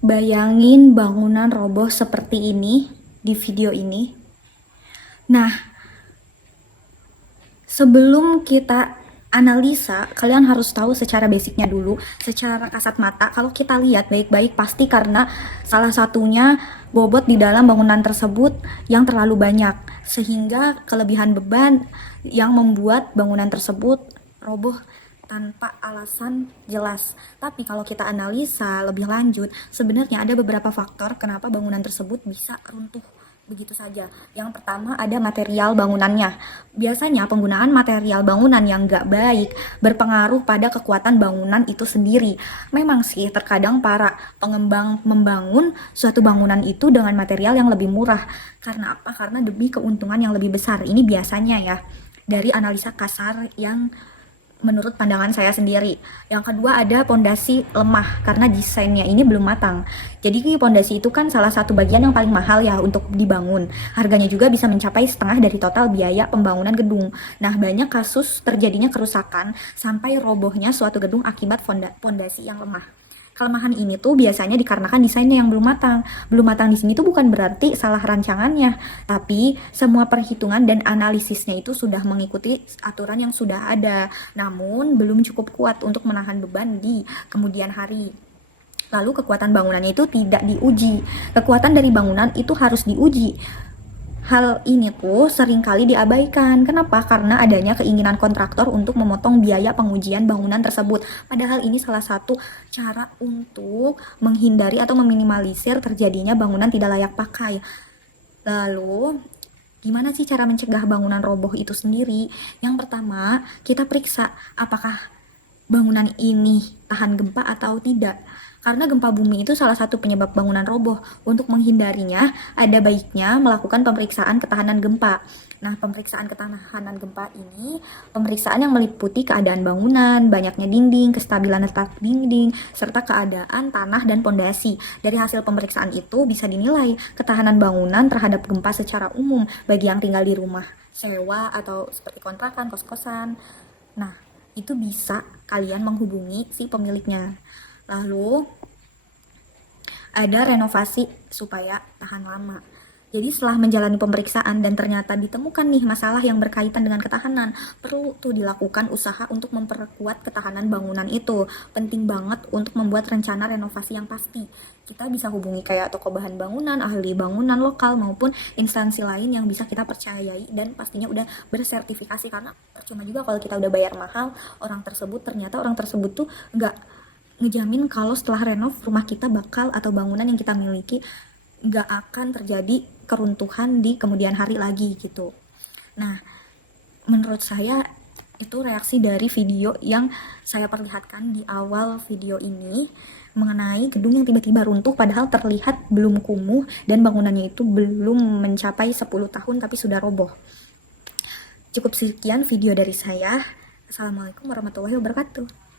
Bayangin bangunan roboh seperti ini di video ini. Nah, sebelum kita analisa, kalian harus tahu secara basicnya dulu, secara kasat mata. Kalau kita lihat baik-baik, pasti karena salah satunya bobot di dalam bangunan tersebut yang terlalu banyak, sehingga kelebihan beban yang membuat bangunan tersebut roboh tanpa alasan jelas. Tapi kalau kita analisa lebih lanjut, sebenarnya ada beberapa faktor kenapa bangunan tersebut bisa runtuh begitu saja. Yang pertama ada material bangunannya. Biasanya penggunaan material bangunan yang nggak baik berpengaruh pada kekuatan bangunan itu sendiri. Memang sih terkadang para pengembang membangun suatu bangunan itu dengan material yang lebih murah. Karena apa? Karena demi keuntungan yang lebih besar. Ini biasanya ya dari analisa kasar yang menurut pandangan saya sendiri. Yang kedua ada pondasi lemah karena desainnya ini belum matang. Jadi pondasi itu kan salah satu bagian yang paling mahal ya untuk dibangun. Harganya juga bisa mencapai setengah dari total biaya pembangunan gedung. Nah, banyak kasus terjadinya kerusakan sampai robohnya suatu gedung akibat pondasi yang lemah. Kelemahan ini tuh biasanya dikarenakan desainnya yang belum matang. Belum matang di sini tuh bukan berarti salah rancangannya, tapi semua perhitungan dan analisisnya itu sudah mengikuti aturan yang sudah ada, namun belum cukup kuat untuk menahan beban di kemudian hari. Lalu kekuatan bangunannya itu tidak diuji. Kekuatan dari bangunan itu harus diuji. Hal ini tuh seringkali diabaikan. Kenapa? Karena adanya keinginan kontraktor untuk memotong biaya pengujian bangunan tersebut. Padahal ini salah satu cara untuk menghindari atau meminimalisir terjadinya bangunan tidak layak pakai. Lalu, gimana sih cara mencegah bangunan roboh itu sendiri? Yang pertama, kita periksa apakah bangunan ini tahan gempa atau tidak. Karena gempa bumi itu salah satu penyebab bangunan roboh. Untuk menghindarinya, ada baiknya melakukan pemeriksaan ketahanan gempa. Nah, pemeriksaan ketahanan gempa ini pemeriksaan yang meliputi keadaan bangunan, banyaknya dinding, kestabilan letak dinding, serta keadaan tanah dan pondasi. Dari hasil pemeriksaan itu bisa dinilai ketahanan bangunan terhadap gempa secara umum bagi yang tinggal di rumah sewa atau seperti kontrakan, kos-kosan. Nah, itu bisa kalian menghubungi si pemiliknya. Lalu ada renovasi supaya tahan lama. Jadi setelah menjalani pemeriksaan dan ternyata ditemukan nih masalah yang berkaitan dengan ketahanan, perlu tuh dilakukan usaha untuk memperkuat ketahanan bangunan itu. Penting banget untuk membuat rencana renovasi yang pasti. Kita bisa hubungi kayak toko bahan bangunan, ahli bangunan lokal maupun instansi lain yang bisa kita percayai dan pastinya udah bersertifikasi, karena percuma juga kalau kita udah bayar mahal, ternyata orang tersebut tuh nggak ngejamin kalau setelah renov rumah kita bakal atau bangunan yang kita miliki nggak akan terjadi keruntuhan di kemudian hari lagi gitu. Nah, menurut saya itu reaksi dari video yang saya perlihatkan di awal video ini mengenai gedung yang tiba-tiba runtuh padahal terlihat belum kumuh dan bangunannya itu belum mencapai 10 tahun tapi sudah roboh. Cukup sekian video dari saya. Assalamualaikum warahmatullahi wabarakatuh.